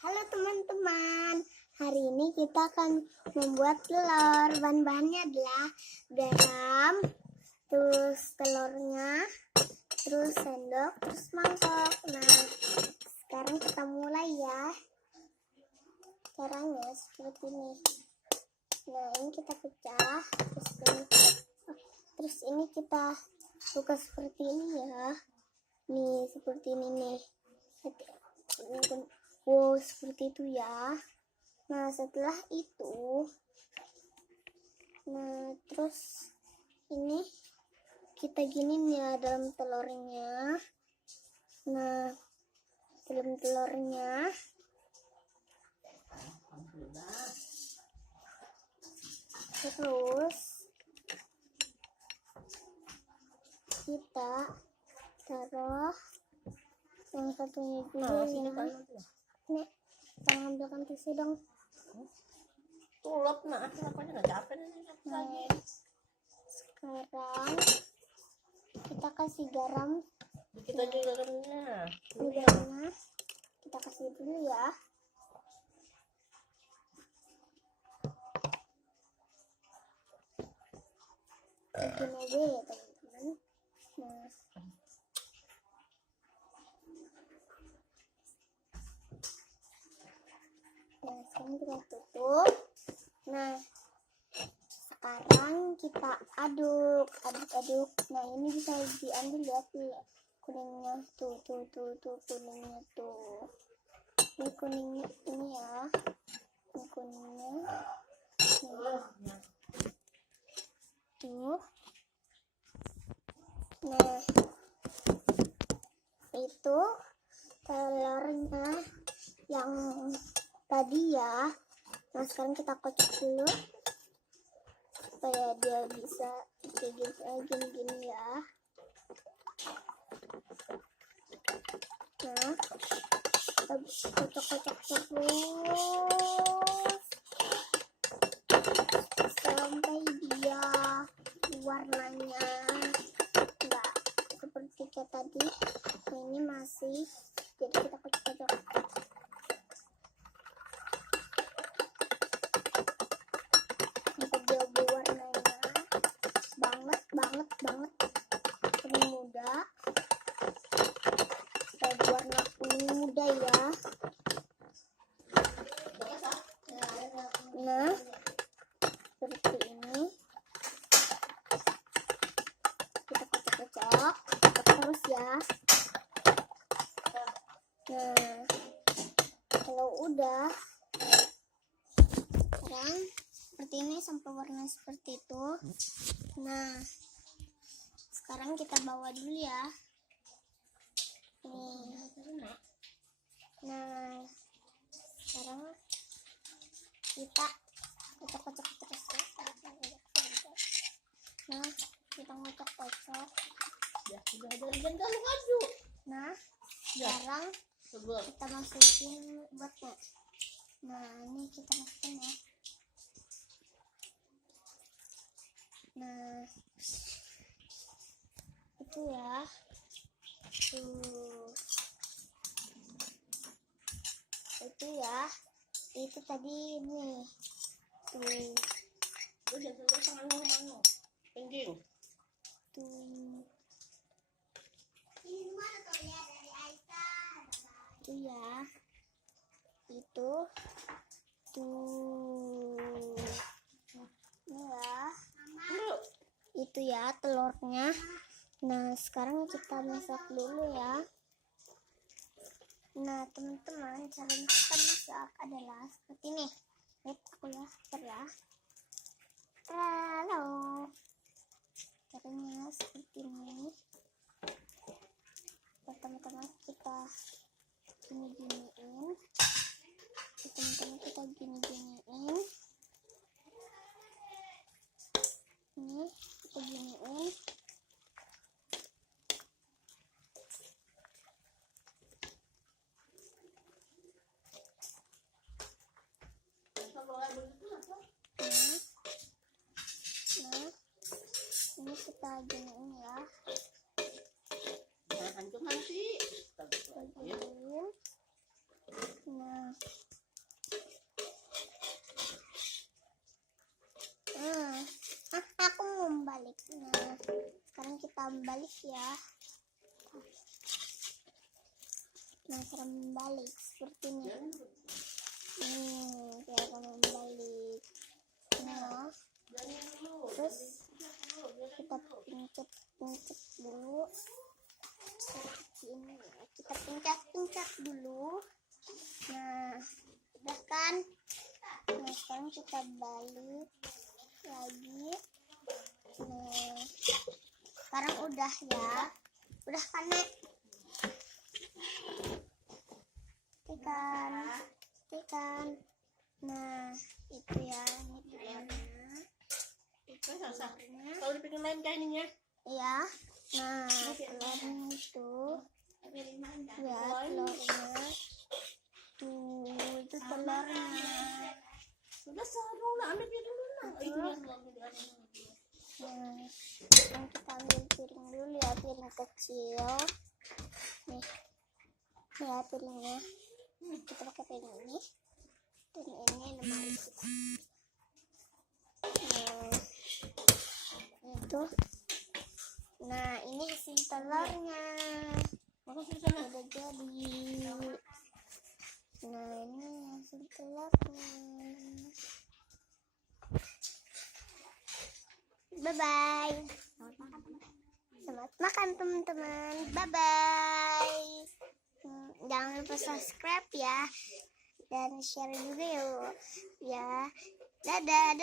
Halo teman-teman, hari ini kita akan membuat telur. Bahan-bahannya adalah garam, terus telurnya, terus sendok, terus mangkok. Nah, sekarang kita mulai ya. Caranya seperti ini. Nah, ini kita pecah, terus ini kita buka seperti ini ya. Nih, seperti ini nih. Wow, seperti itu ya. Nah, setelah itu, terus ini kita gini nih ya dalam telurnya. Nah, dalam telurnya terus kita taruh yang satunya dulu ya. Nek, jangan ambilkan tisu dong. Tulap nah, kenapanya nggak capek lagi. Sekarang kita kasih garam. Dikit aja garamnya. Garamnya kita kasih dulu ya. Bikin aja ya teman-teman. Nah, sekarang kita tutup. Nah, sekarang kita aduk. Nah, ini bisa diambil ya tuh kuningnya tuh kuningnya tuh. Ini kuningnya ini ya. Ini kuningnya. Tuh. Nah, itu telurnya yang tadi ya. Nah, sekarang kita kocok dulu supaya dia bisa gini ya. Nah, kita kocok terus sampai dia warnanya enggak seperti kayak tadi. Nah, ini masih, jadi kita kocok sampai dia warnanya banget kuning muda. Warna kuning muda ya. Nah, seperti ini kita kocok terus ya. Nah, kalau udah sekarang seperti ini sampai warna seperti itu. Nah, sekarang kita bawa dulu ya. Nah, sekarang kita kocok terus ya. Nah, kita kocok Ya sudah dari jangan maju. Nah, sekarang kita masukin buatnya. Nah, ini kita masukin ya. Nah, itu ya. Tuh. Itu ya. Itu tadi nih. Tuh. Udah mangu. Pengging. Tuh. Itu ya. Itu. Tuh. Ini ya. Itu ya telurnya. Nah, sekarang kita masak dulu ya. Nah, teman-teman, cara kita masak adalah seperti ini. Lihat aku ya, ya. Halo. Caranya seperti ini. Pertama-tama kita gini-giniin. Teman-teman, kita gini-giniin. Ini kita giniin. Nah, ini kita giniin ya. Nah, hancur nanti. Nah, Aku mau balik. Nah, sekarang kita balik ya. Nah, cara membalik seperti ini. Cara membalik. Nah, terus kita pencet dulu. Ini kita pencet dulu. Nah, udah kan? Nah, sekarang kita balik lagi. Nah, sekarang udah ya. Udah kan, Nek? Tekan. Nah, itu ya. Ini telurnya. Itu telurnya. Kalau dibikin lain kayak ininya. Iya. Nah, telurnya itu. Ya, telurnya. Tuh, itu telurnya. Sudah sarung lah, ambil dia dulu lah. Itu yang telurnya diaduk. Nah, sekarang kita ambil piring dulu ya, piring kecil. Nih ya piringnya. Kita pakai piring ini. Dan ini lemari kita. Nah, itu. Nah, ini hasil telurnya. Udah jadi. Nah, ini hasil telurnya. Bye-bye. Selamat makan teman-teman. Bye-bye. Jangan lupa subscribe ya. Dan share juga yuk. Ya. Dadah.